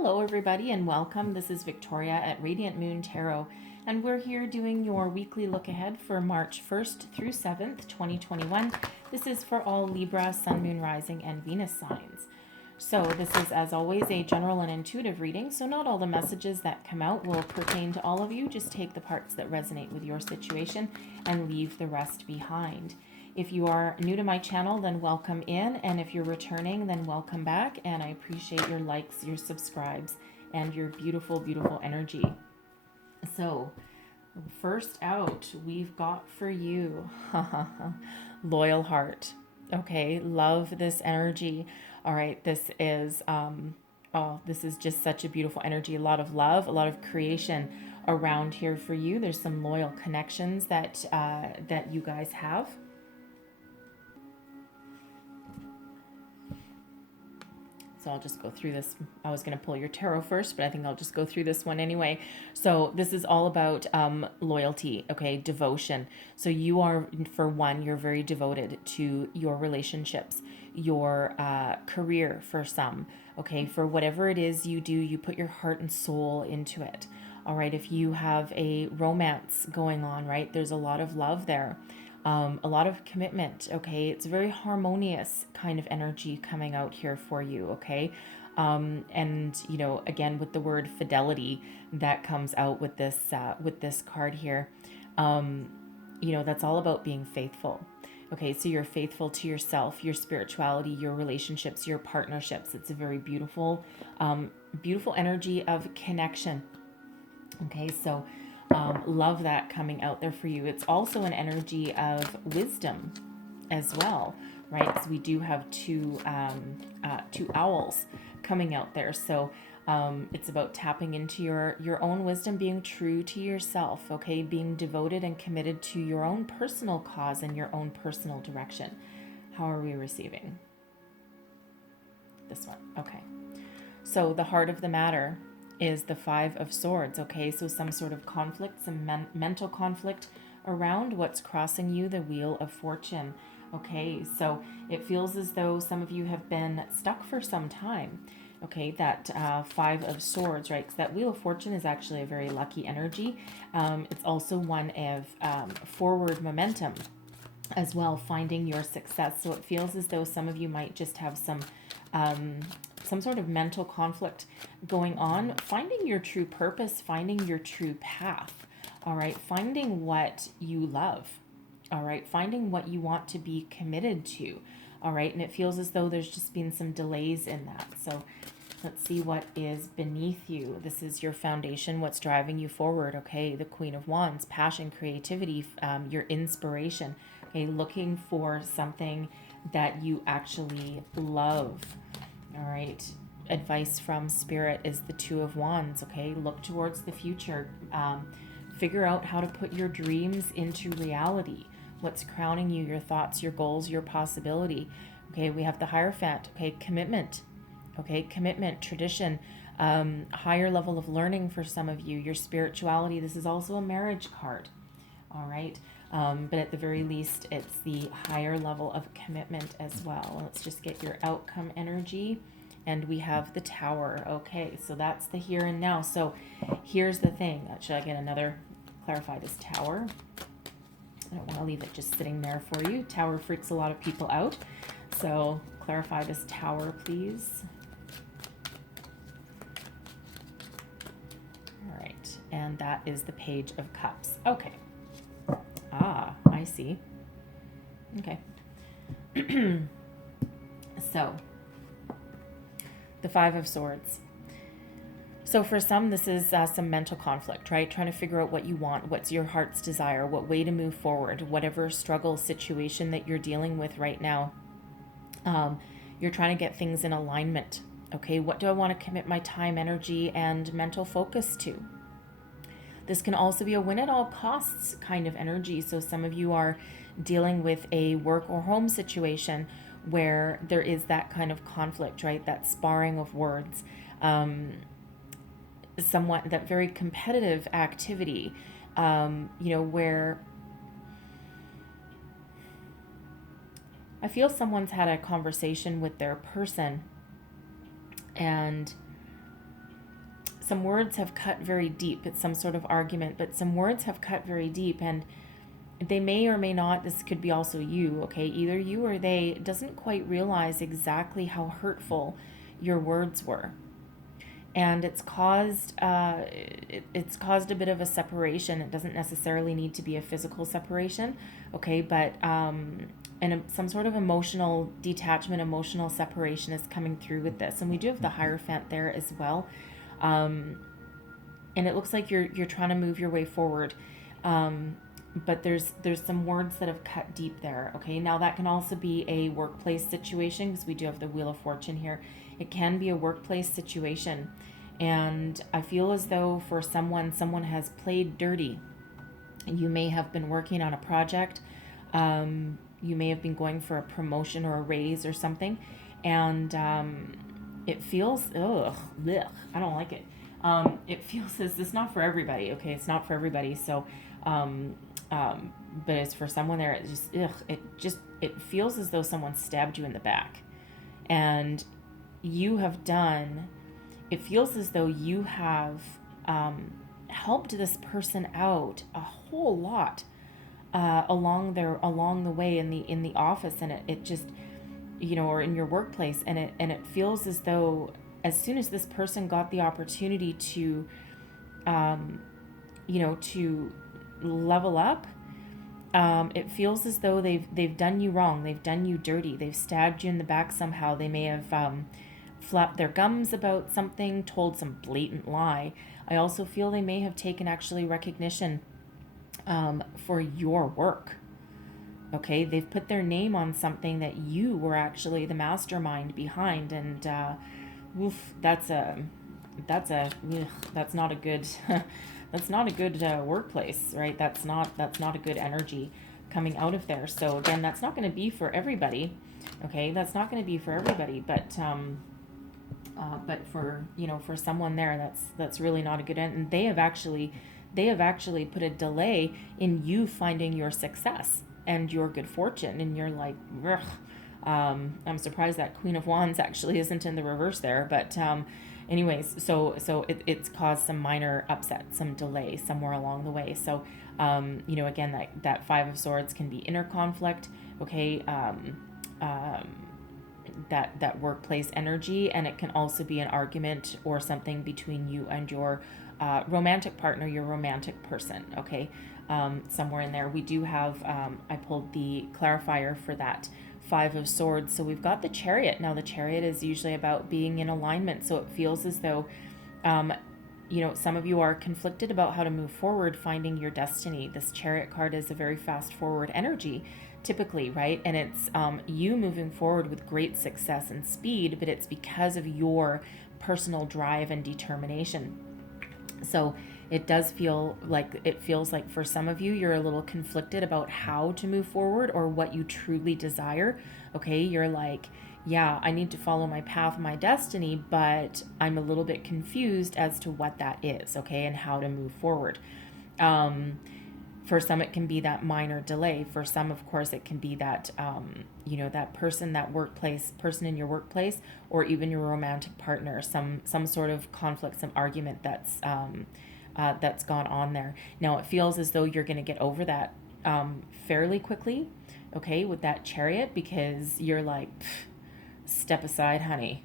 Hello everybody and welcome. This is Victoria at Radiant Moon Tarot, and we're here doing your weekly look ahead for March 1st through 7th, 2021. This is for all Libra, Sun, Moon, Rising, and Venus signs. So this is, as always, a general and intuitive reading, so not all the messages that come out will pertain to all of you. Just take the parts that resonate with your situation and leave the rest behind. If you are new to my channel, then welcome in, and if you're returning, then welcome back, and I appreciate your likes, your subscribes, and your beautiful, beautiful energy. So, first out, we've got for you, loyal heart. Okay, love this energy. All right, this is just such a beautiful energy. A lot of love, a lot of creation around here for you. There's some loyal connections that you guys have. So I'll just go through this. I was going to pull your tarot first, but I think I'll just go through this one anyway. So this is all about loyalty, okay, devotion. So you are, for one, you're very devoted to your relationships, your career for some, okay, for whatever it is you do, you put your heart and soul into it. All right, if you have a romance going on, right, there's a lot of love there. A lot of commitment, okay? It's a very harmonious kind of energy coming out here for you, okay? And, you know, again, with the word fidelity that comes out with this card here, you know, that's all about being faithful. Okay, so you're faithful to yourself, your spirituality, your relationships, your partnerships. It's a very beautiful, beautiful energy of connection. Okay, so love that coming out there for you. It's also an energy of wisdom as well, right? Because we do have two owls coming out there. So it's about tapping into your own wisdom, being true to yourself, okay? Being devoted and committed to your own personal cause and your own personal direction. How are we receiving this one? Okay. So the heart of the matter is the Five of Swords, okay? So some sort of conflict, some mental conflict around what's crossing you, the Wheel of Fortune, okay? So it feels as though some of you have been stuck for some time, okay? That Five of Swords, right? Because that Wheel of Fortune is actually a very lucky energy. It's also one of forward momentum as well, finding your success. So it feels as though some of you might just have some sort of mental conflict going on, finding your true purpose, finding your true path, all right, finding what you love, all right, finding what you want to be committed to, all right, and it feels as though there's just been some delays in that. So let's see what is beneath you. This is your foundation, what's driving you forward, okay, the Queen of Wands, passion, creativity, your inspiration, okay, looking for something that you actually love. All right, advice from Spirit is the Two of Wands, okay? Look towards the future. Figure out how to put your dreams into reality. What's crowning you, your thoughts, your goals, your possibility. Okay, we have the Hierophant, okay? Commitment, okay? Commitment, tradition, higher level of learning for some of you, your spirituality. This is also a marriage card, all right? But at the very least, it's the higher level of commitment as well. Let's just get your outcome energy. And we have the Tower. Okay, so that's the here and now. So here's the thing. Should I get another, clarify this Tower? I don't want to leave it just sitting there for you. Tower freaks a lot of people out. So clarify this Tower, please. All right, and that is the Page of Cups. Okay. Ah, I see. Okay. So, the Five of Swords. So for some, this is some mental conflict, right? Trying to figure out what you want, what's your heart's desire, what way to move forward, whatever struggle situation that you're dealing with right now. You're trying to get things in alignment, okay? What do I want to commit my time, energy, and mental focus to? This can also be a win at all costs kind of energy. So some of you are dealing with a work or home situation where there is that kind of conflict, right? That sparring of words, somewhat that very competitive activity, you know, where I feel someone's had a conversation with their person and some words have cut very deep. It's some sort of argument, but some words have cut very deep, and they may or may not, this could be also you, okay? Either you or they doesn't quite realize exactly how hurtful your words were. And it's caused it's caused a bit of a separation. It doesn't necessarily need to be a physical separation, okay? But some sort of emotional detachment, emotional separation is coming through with this. And we do have the Hierophant there as well. And it looks like you're trying to move your way forward. But there's some words that have cut deep there, okay? Now that can also be a workplace situation, because we do have the Wheel of Fortune here. It can be a workplace situation. And I feel as though for someone has played dirty. You may have been working on a project. You may have been going for a promotion or a raise or something. And it feels, I don't like it. It feels as it's not for everybody, okay? It's not for everybody. So, but it's for someone there. It feels as though someone stabbed you in the back, and it feels as though you have helped this person out a whole lot along the way in the office, and it just, or in your workplace, and it feels as though as soon as this person got the opportunity to to level up, it feels as though they've done you wrong, they've done you dirty, they've stabbed you in the back somehow. They may have flapped their gums about something, told some blatant lie. I also feel they may have taken actually recognition for your work. Okay, they've put their name on something that you were actually the mastermind behind, and that's not a good that's not a good workplace, right? That's not a good energy coming out of there. So again, that's not going to be for everybody. Okay, that's not going to be for everybody, but for for someone there, that's really not a good end. And they have actually put a delay in you finding your success and your good fortune, and you're like, ugh. I'm surprised that Queen of Wands actually isn't in the reverse there, but anyways, so it's caused some minor upset, some delay somewhere along the way. So again, that Five of Swords can be inner conflict, okay, that workplace energy, and it can also be an argument or something between you and your romantic partner, your romantic person, okay, somewhere in there. We do have, I pulled the clarifier for that Five of Swords. So we've got the Chariot. Now the Chariot is usually about being in alignment. So it feels as though, some of you are conflicted about how to move forward, finding your destiny. This Chariot card is a very fast forward energy, typically, right? And it's you moving forward with great success and speed, but it's because of your personal drive and determination. So it feels like for some of you, you're a little conflicted about how to move forward or what you truly desire. Okay, you're like, yeah, I need to follow my path, my destiny, but I'm a little bit confused as to what that is, okay, and how to move forward. For some, it can be that minor delay. For some, of course, it can be that, that person in your workplace, or even your romantic partner, some sort of conflict, some argument that's gone on there. Now, it feels as though you're going to get over that fairly quickly, okay, with that Chariot, because you're like, step aside, honey.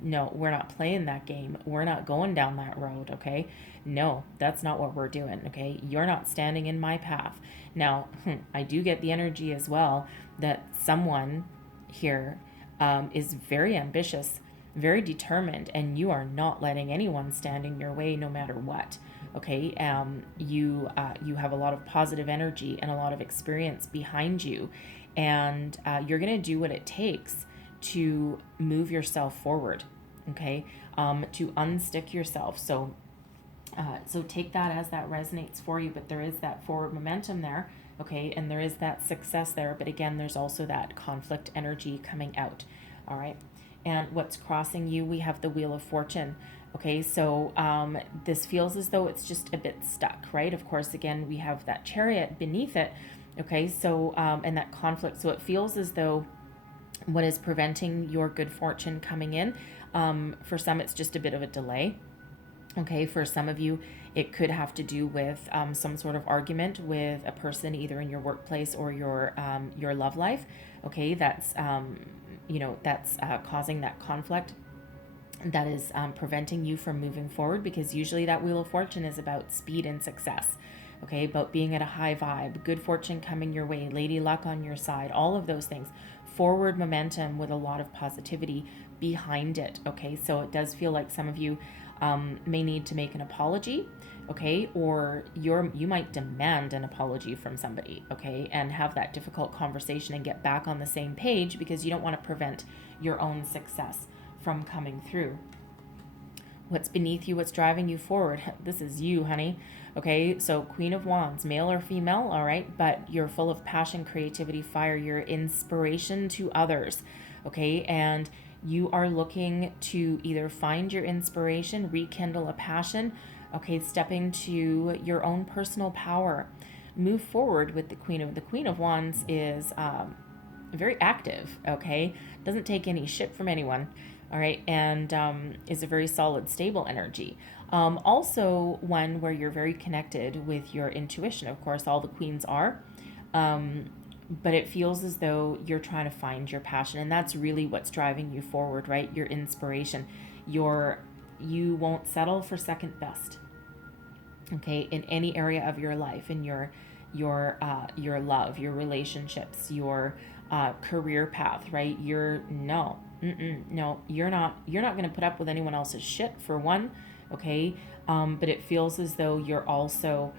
No, we're not playing that game. We're not going down that road, okay? No, that's not what we're doing, okay? You're not standing in my path. Now, I do get the energy as well that someone here is very ambitious, very determined, and you are not letting anyone stand in your way no matter what, okay? You have a lot of positive energy and a lot of experience behind you, and you're going to do what it takes to move yourself forward, okay? To unstick yourself. So take that as that resonates for you, but there is that forward momentum there, okay? And there is that success there, but again, there's also that conflict energy coming out, all right? And what's crossing you, we have the Wheel of Fortune, okay? So this feels as though it's just a bit stuck, right? Of course, again, we have that Chariot beneath it, okay? So, and that conflict. So it feels as though what is preventing your good fortune coming in, for some, it's just a bit of a delay. Okay, for some of you, it could have to do with some sort of argument with a person, either in your workplace or your love life. Okay, that's that's causing that conflict, that is preventing you from moving forward, because usually that Wheel of Fortune is about speed and success. Okay, about being at a high vibe, good fortune coming your way, lady luck on your side, all of those things. Forward momentum with a lot of positivity behind it. Okay, so it does feel like some of you may need to make an apology. Okay, or you might demand an apology from somebody. Okay, and have that difficult conversation and get back on the same page, because you don't want to prevent your own success from coming through. What's beneath you, what's driving you forward? This is you, honey. Okay, so Queen of Wands, male or female, all right, but you're full of passion, creativity, fire. You're inspiration to others, okay, and you are looking to either find your inspiration, rekindle a passion, okay, stepping to your own personal power. Move forward with the Queen of Wands is very active, okay, doesn't take any shit from anyone, all right, and is a very solid, stable energy. Also, one where you're very connected with your intuition. Of course, all the queens are, but it feels as though you're trying to find your passion, and that's really what's driving you forward, right? Your inspiration. You won't settle for second best, okay, in any area of your life, in your love, your relationships, your career path, right? No, you're not going to put up with anyone else's shit, for one, okay, but it feels as though you're also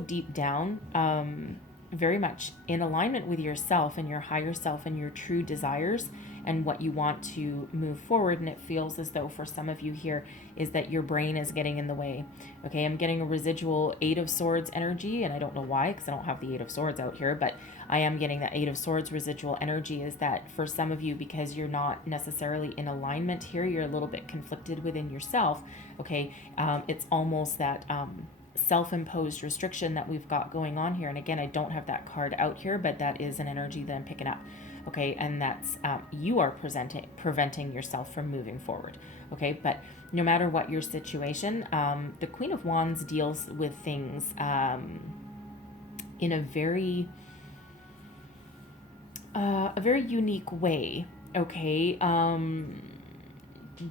deep down very much in alignment with yourself and your higher self and your true desires and what you want to move forward. And it feels as though for some of you here is that your brain is getting in the way. Okay, I'm getting a residual Eight of Swords energy, and I don't know why, because I don't have the Eight of Swords out here, but I am getting that Eight of Swords residual energy. Is that for some of you, because you're not necessarily in alignment here, you're a little bit conflicted within yourself. Okay, it's almost that self-imposed restriction that we've got going on here. And again, I don't have that card out here, but that is an energy that I'm picking up. Okay, and that's you are preventing yourself from moving forward. Okay, but no matter what your situation, the Queen of Wands deals with things in a very unique way. Okay,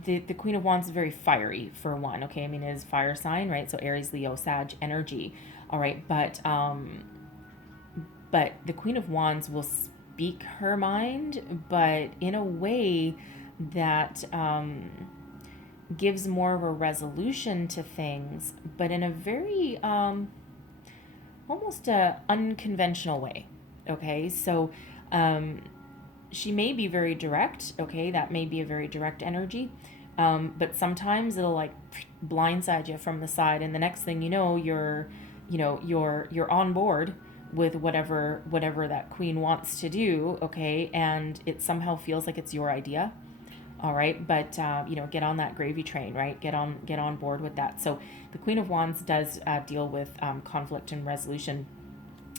the Queen of Wands is very fiery, for one. Okay, I mean, it is fire sign, right? So Aries, Leo, Sag energy. All right, but the Queen of Wands will speak her mind, but in a way that gives more of a resolution to things, but in a very almost a unconventional way. Okay, so she may be very direct. Okay, that may be a very direct energy, but sometimes it'll like blindside you from the side, and the next thing you know, you're on board with whatever that queen wants to do. Okay, and it somehow feels like it's your idea. All right, but get on that gravy train, right? Get on board with that. So the Queen of Wands does deal with conflict and resolution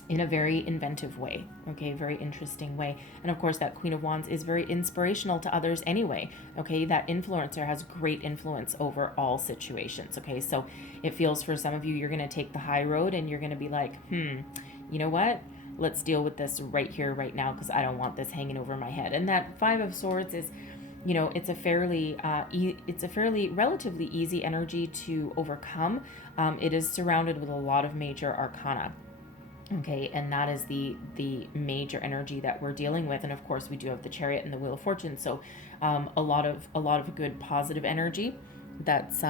in a very inventive way, okay, very interesting way. And of course, that Queen of Wands is very inspirational to others anyway, okay? That influencer has great influence over all situations, okay? So it feels for some of you, you're going to take the high road and you're going to be like, you know what? Let's deal with this right here, right now, because I don't want this hanging over my head. And that Five of Swords is, it's a fairly relatively easy energy to overcome. It is surrounded with a lot of major arcana. Okay, and that is the major energy that we're dealing with. And of course, we do have the Chariot and the Wheel of Fortune. So a lot of good positive energy that's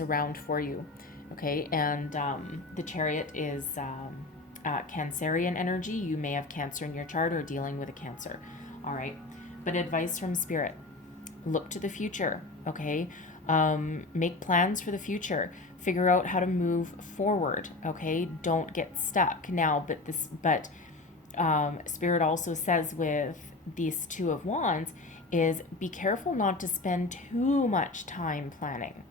around for you. Okay, and the Chariot is Cancerian energy. You may have Cancer in your chart or dealing with a Cancer. All right, but advice from Spirit: look to the future. Okay, make plans for the future. Figure out how to move forward. Okay, don't get stuck now. But Spirit also says with these Two of Wands is be careful not to spend too much time planning.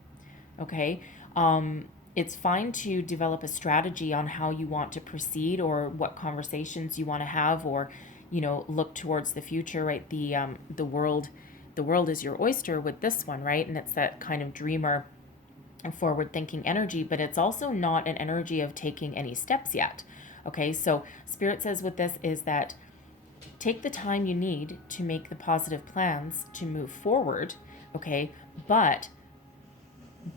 Okay, it's fine to develop a strategy on how you want to proceed or what conversations you want to have, or look towards the future. Right, the world the world is your oyster with this one, right? And it's that kind of dreamer and forward thinking energy, but it's also not an energy of taking any steps yet. Okay, so Spirit says with this is that take the time you need to make the positive plans to move forward, okay, but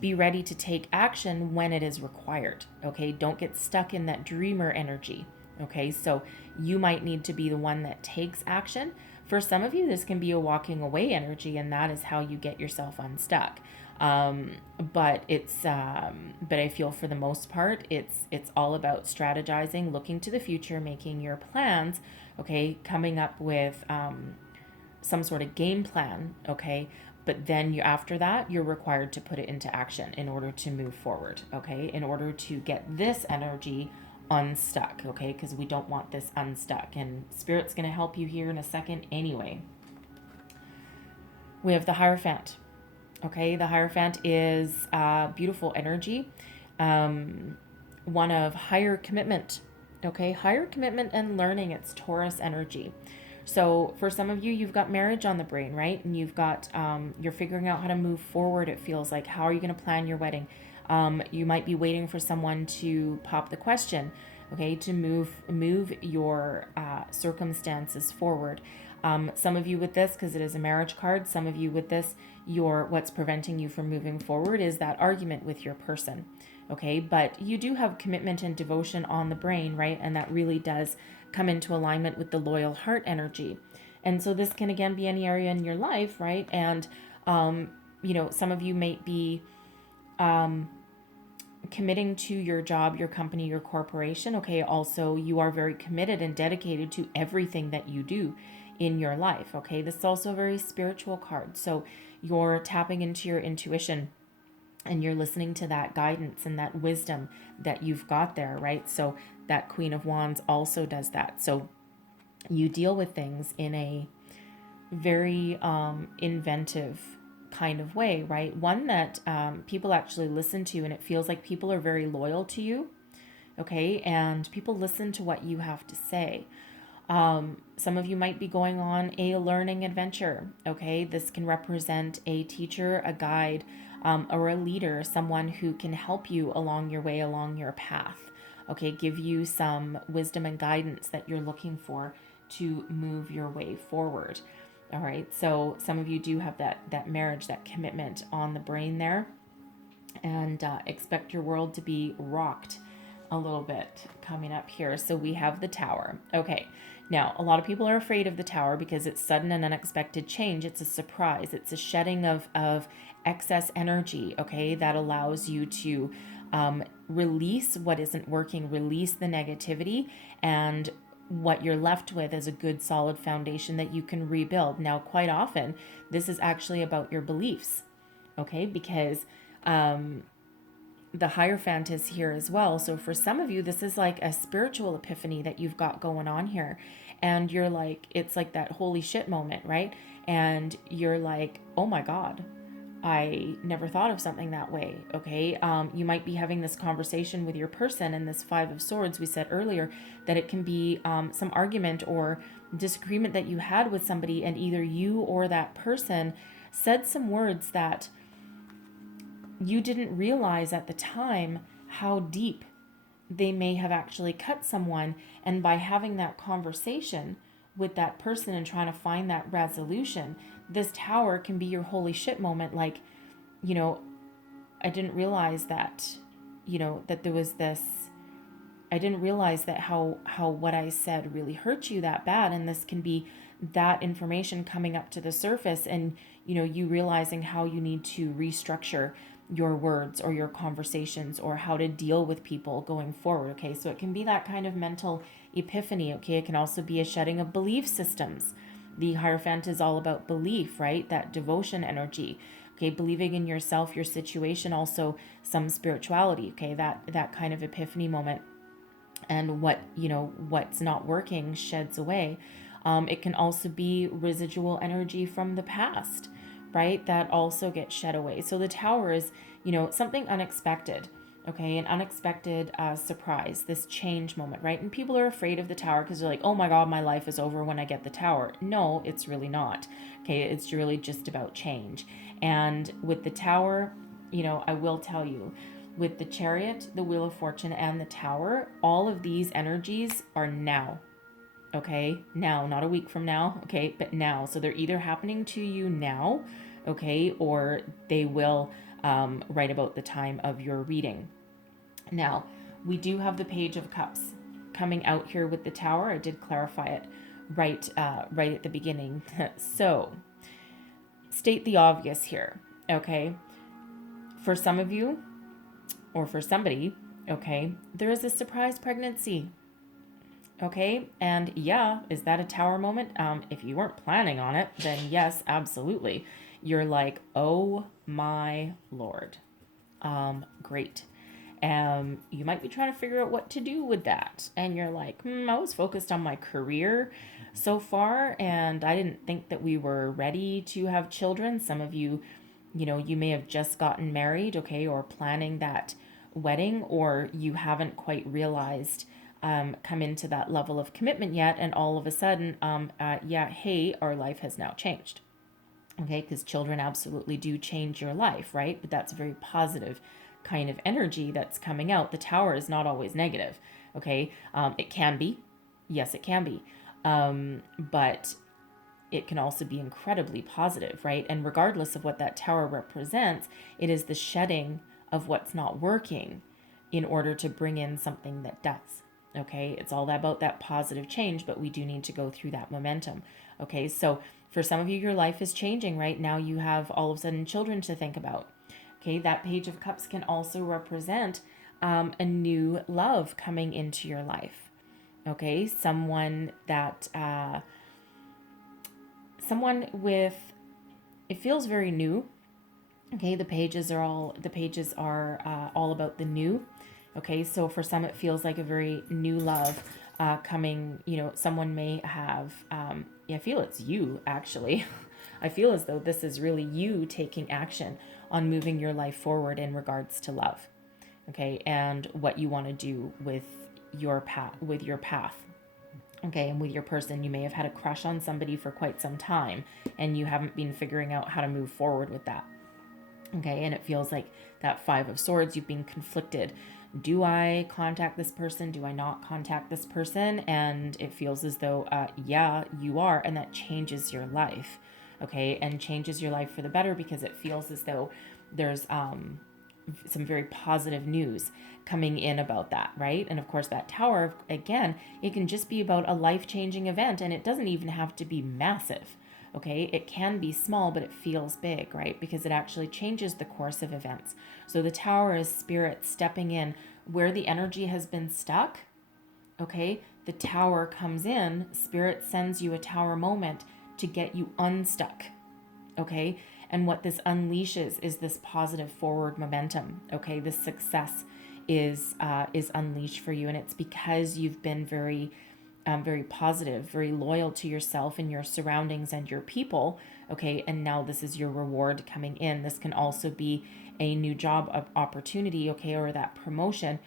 be ready to take action when it is required, okay? Don't get stuck in that dreamer energy, okay? So you might need to be the one that takes action. For some of you, this can be a walking away energy, and that is how you get yourself unstuck. But I feel for the most part, it's all about strategizing, looking to the future, making your plans, okay, coming up with some sort of game plan, okay, but then after that, you're required to put it into action in order to move forward, okay, in order to get this energy unstuck, okay, because we don't want this unstuck, and Spirit's going to help you here in a second anyway. We have the Hierophant. Okay, the Hierophant is beautiful energy, one of higher commitment. Okay, higher commitment and learning. It's Taurus energy. So for some of you, you've got marriage on the brain, right? And you've got, you're figuring out how to move forward. It feels like, how are you going to plan your wedding? You might be waiting for someone to pop the question, okay, to move your circumstances forward. Some of you with this, because it is a marriage card, some of you with this, what's preventing you from moving forward is that argument with your person. Okay, but you do have commitment and devotion on the brain, right? And that really does come into alignment with the loyal heart energy. And so this can again be any area in your life, right? And some of you may be committing to your job, your company, your corporation. Okay, also you are very committed and dedicated to everything that you do in your life. Okay, this is also a very spiritual card. So you're tapping into your intuition and you're listening to that guidance and that wisdom that you've got there, right? So that Queen of Wands also does that. So you deal with things in a very inventive kind of way, right? One that people actually listen to, and it feels like people are very loyal to you, okay? And people listen to what you have to say. Some of you might be going on a learning adventure, okay? This can represent a teacher, a guide, or a leader, someone who can help you along your way, along your path, okay? Give you some wisdom and guidance that you're looking for to move your way forward, all right? So some of you do have that marriage, that commitment on the brain there, and expect your world to be rocked a little bit coming up here. So we have the Tower. Okay, now a lot of people are afraid of the Tower because it's sudden and unexpected change. It's a surprise. It's a shedding of excess energy, okay, that allows you to release what isn't working, release the negativity, and what you're left with is a good solid foundation that you can rebuild. Now, quite often, this is actually about your beliefs, okay, because the Hierophant is here as well. So for some of you, this is like a spiritual epiphany that you've got going on here. And you're like, it's like that holy shit moment, right? And you're like, oh my God, I never thought of something that way, okay? You might be having this conversation with your person, and this Five of Swords, we said earlier, that it can be some argument or disagreement that you had with somebody, and either you or that person said some words that you didn't realize at the time how deep they may have actually cut someone. And by having that conversation with that person and trying to find that resolution, this Tower can be your holy shit moment. Like, I didn't realize that, that there was this, I didn't realize that how what I said really hurt you that bad. And this can be that information coming up to the surface, and, you realizing how you need to restructure your words or your conversations, or how to deal with people going forward. Okay, so it can be that kind of mental epiphany. Okay, it can also be a shedding of belief systems. The Hierophant is all about belief, right? That devotion energy. Okay, believing in yourself, your situation, also some spirituality. Okay, that kind of epiphany moment, and what's not working sheds away. It can also be residual energy from the past, right? That also gets shed away. So the Tower is, something unexpected. Okay, an unexpected surprise, this change moment, right? And people are afraid of the tower because they're like, oh my God, my life is over when I get the tower. No, it's really not. Okay, it's really just about change. And with the tower, I will tell you, with the chariot, the wheel of fortune, and the tower, all of these energies are now. Okay, now, not a week from now. Okay, but now. So they're either happening to you now, okay, or they will right about the time of your reading. Now, we do have the Page of Cups coming out here with the Tower. I did clarify it right at the beginning. So, state the obvious here, okay? For some of you, or for somebody, okay, there is a surprise pregnancy, okay? And yeah, is that a Tower moment? If you weren't planning on it, then yes, absolutely. You're like, oh my Lord. Great. You might be trying to figure out what to do with that. And you're like, I was focused on my career so far, and I didn't think that we were ready to have children. Some of you, you may have just gotten married, okay, or planning that wedding, or you haven't quite realized come into that level of commitment yet. And all of a sudden, hey, our life has now changed. Okay, because children absolutely do change your life, right? But that's a very positive kind of energy that's coming out. The tower is not always negative, okay? It can be. Yes, it can be. But it can also be incredibly positive, right? And regardless of what that tower represents, it is the shedding of what's not working in order to bring in something that does. Okay, it's all about that positive change, but we do need to go through that momentum. Okay, so for some of you, your life is changing right now. You have all of a sudden children to think about. Okay, that Page of Cups can also represent a new love coming into your life. Okay, someone with, it feels very new. Okay, the pages are all about the new. Okay, so for some it feels like a very new love coming. Someone may have. I feel it's you actually. I feel as though this is really you taking action on moving your life forward in regards to love. Okay, and what you want to do with your path. Okay, and with your person, you may have had a crush on somebody for quite some time, and you haven't been figuring out how to move forward with that. Okay, and it feels like that Five of Swords, you've been conflicted. Do I contact this person? Do I not contact this person? And it feels as though, yeah, you are, and that changes your life. Okay, and changes your life for the better because it feels as though there's some very positive news coming in about that, right? And of course, that tower, again, it can just be about a life-changing event, and it doesn't even have to be massive. Okay, it can be small, but it feels big, right? Because it actually changes the course of events. So the tower is spirit stepping in where the energy has been stuck. Okay, the tower comes in, spirit sends you a tower moment to get you unstuck. Okay, and what this unleashes is this positive forward momentum. Okay, this success is unleashed for you, and it's because you've been very positive, very loyal to yourself and your surroundings and your people. Okay, and now this is your reward coming in. This can also be a new job opportunity, okay, or that promotion,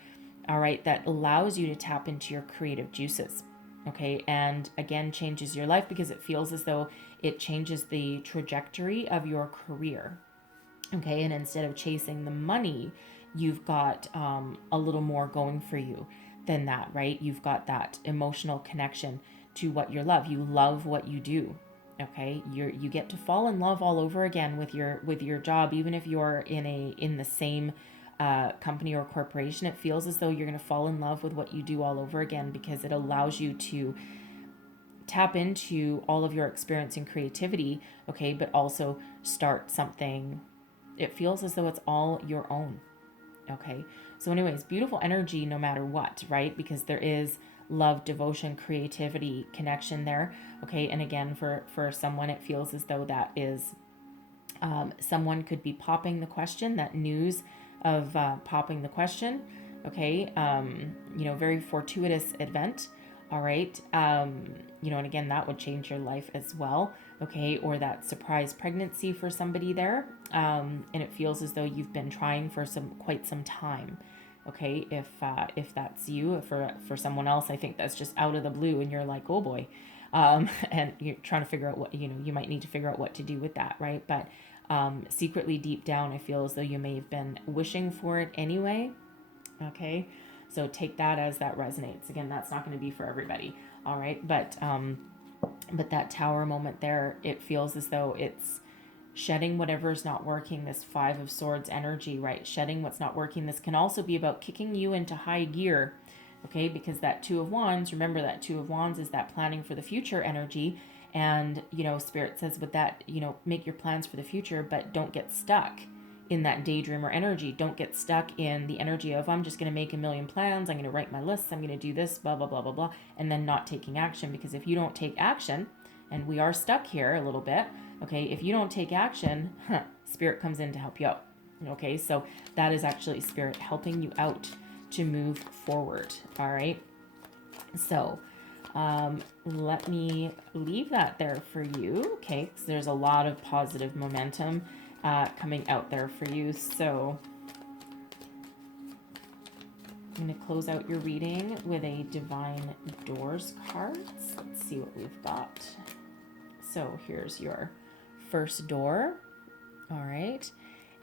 all right, that allows you to tap into your creative juices. Okay, and again, changes your life because it feels as though it changes the trajectory of your career. Okay, and instead of chasing the money, you've got a little more going for you than that, right? You've got that emotional connection to what you love. You love what you do. Okay, you get to fall in love all over again with your job, even if you're in the same company or corporation. It feels as though you're going to fall in love with what you do all over again because it allows you to tap into all of your experience and creativity, okay, but also start something. It feels as though it's all your own. Okay, so anyways, beautiful energy no matter what, right? Because there is love, devotion, creativity, connection there. Okay, and again, for someone, it feels as though that is someone could be popping the question, that news of popping the question. Okay, very fortuitous event. All right, and again, that would change your life as well. Okay, or that surprise pregnancy for somebody there, and it feels as though you've been trying for quite some time Okay, if that's you. For someone else, I think that's just out of the blue, and you're like, oh boy, and you're trying to figure out what, you might need to figure out what to do with that, right? But secretly deep down, I feel as though you may have been wishing for it anyway. Okay, so take that as that resonates. Again, that's not going to be for everybody, all right? But that Tower moment there, it feels as though it's shedding whatever's not working, this Five of Swords energy, right? Shedding what's not working. This can also be about kicking you into high gear, okay? Because that Two of Wands, remember that Two of Wands is that planning for the future energy. And, Spirit says with that, make your plans for the future, but don't get stuck in that daydreamer energy. Don't get stuck in the energy of, I'm just going to make a million plans. I'm going to write my lists. I'm going to do this, blah, blah, blah, blah, blah. And then not taking action. Because if you don't take action, and we are stuck here a little bit, okay, if you don't take action, Spirit comes in to help you out. Okay, so that is actually Spirit helping you out to move forward. All right. So let me leave that there for you. Okay, because there's a lot of positive momentum coming out there for you. So I'm going to close out your reading with a Divine Doors card. Let's see what we've got. So here's your first door. All right.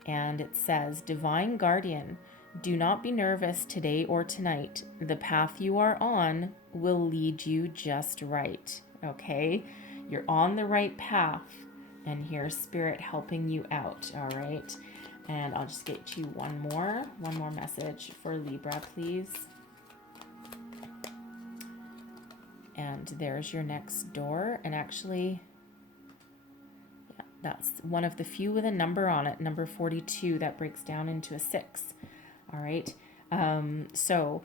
And it says, Divine Guardian, do not be nervous today or tonight. The path you are on will lead you just right. Okay. You're on the right path. And here's Spirit helping you out. All right. And I'll just get you one more message for Libra, please. And there's your next door. And actually, yeah, that's one of the few with a number on it, number 42, that breaks down into a 6. All right. So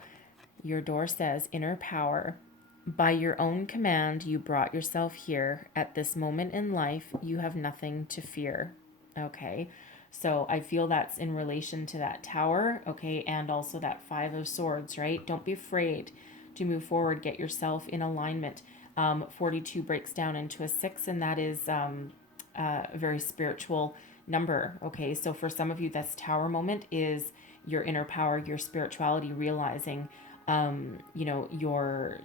your door says, inner power. By your own command, you brought yourself here. At this moment in life, you have nothing to fear. Okay. So I feel that's in relation to that Tower. Okay. And also that Five of Swords, right? Don't be afraid to move forward. Get yourself in alignment. 42 breaks down into a 6, and that is a very spiritual number. Okay. So for some of you, this Tower moment is your inner power, your spirituality, realizing your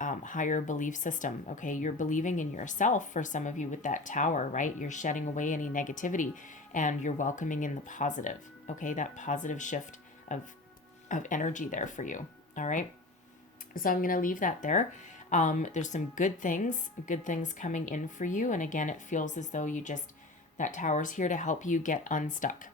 higher belief system. Okay, you're believing in yourself for some of you with that Tower, right? You're shedding away any negativity and you're welcoming in the positive. Okay, that positive shift of energy there for you. All right, so I'm gonna leave that there. There's some good things coming in for you, and again, it feels as though that Tower's here to help you get unstuck.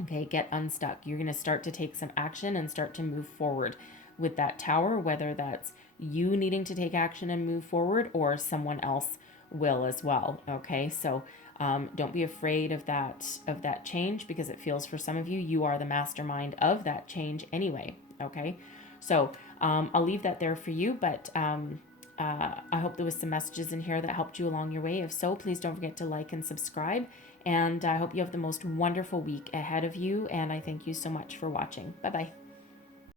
Okay, get unstuck. You're going to start to take some action and start to move forward with that Tower, whether that's you needing to take action and move forward or someone else will as well. Okay, so don't be afraid of that change, because it feels for some of you, you are the mastermind of that change anyway. Okay, so I'll leave that there for you, but I hope there was some messages in here that helped you along your way. If so, please don't forget to like and subscribe. And I hope you have the most wonderful week ahead of you. And I thank you so much for watching. Bye-bye.